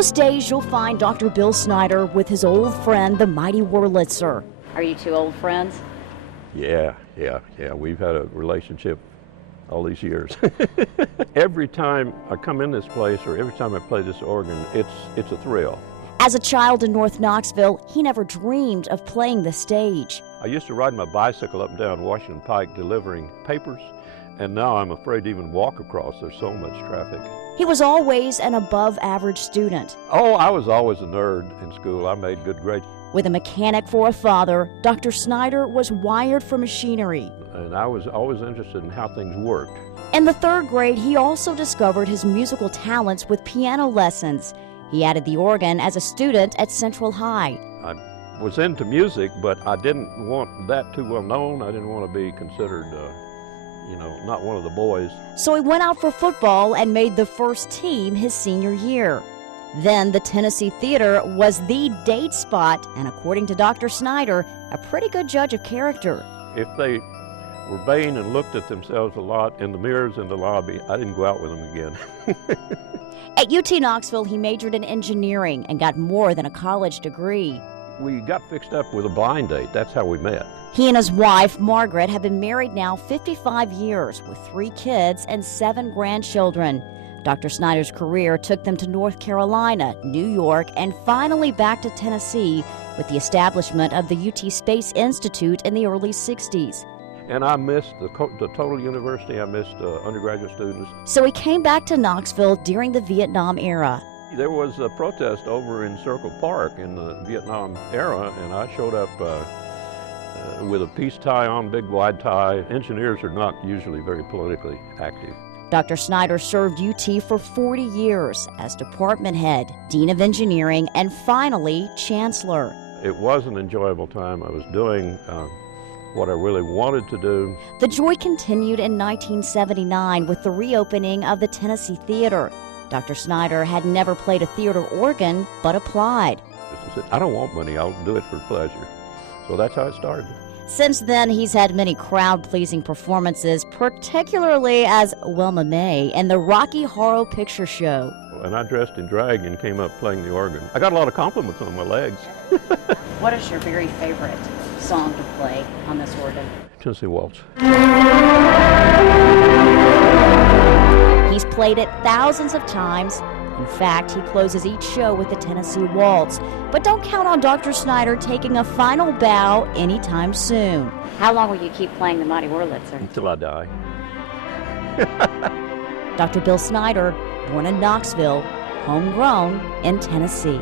Most days you'll find Dr. Bill Snyder with his old friend, the mighty Wurlitzer. Are you two old friends? Yeah. We've had a relationship all these years. Every time I come in this place or every time I play this organ, it's a thrill. As a child in North Knoxville, he never dreamed of playing the stage. I used to ride my bicycle up and down Washington Pike delivering papers, and now I'm afraid to even walk across. There's so much traffic. He was always an above-average student. Oh, I was always a nerd in school. I made good grades. With a mechanic for a father, Dr. Snyder was wired for machinery. And I was always interested in how things worked. In the third grade, he also discovered his musical talents with piano lessons. He added the organ as a student at Central High. I was into music, but I didn't want that too well known. I didn't want to be considered, not one of the boys. So he went out for football and made the first team his senior year. Then the Tennessee Theater was the date spot, and according to Dr. Snyder, a pretty good judge of character. If they were vain and looked at themselves a lot in the mirrors in the lobby, I didn't go out with them again. At UT Knoxville, he majored in engineering and got more than a college degree. We got fixed up with a blind date. That's how we met. He and his wife, Margaret, have been married now 55 years with 3 kids and 7 grandchildren. Dr. Snyder's career took them to North Carolina, New York, and finally back to Tennessee with the establishment of the UT Space Institute in the early 60s. And I missed the total university. I missed undergraduate students. So he came back to Knoxville during the Vietnam era. There was a protest over in Circle Park in the Vietnam era, and I showed up with a peace tie on, big wide tie. Engineers are not usually very politically active. Dr. Snyder served UT for 40 years as department head, dean of engineering, and finally, chancellor. It was an enjoyable time. I was doing what I really wanted to do. The joy continued in 1979 with the reopening of the Tennessee Theater. Dr. Snyder had never played a theater organ, but applied. I said, I don't want money, I'll do it for pleasure. So that's how it started. Since then, he's had many crowd-pleasing performances, particularly as Wilma May in the Rocky Horror Picture Show. And I dressed in drag and came up playing the organ. I got a lot of compliments on my legs. What is your very favorite song to play on this organ? Tennessee Waltz. He's played it thousands of times. In fact, he closes each show with the Tennessee Waltz. But don't count on Dr. Snyder taking a final bow anytime soon. How long will you keep playing the mighty Wurlitzer? Until I die. Dr. Bill Snyder, born in Knoxville, homegrown in Tennessee.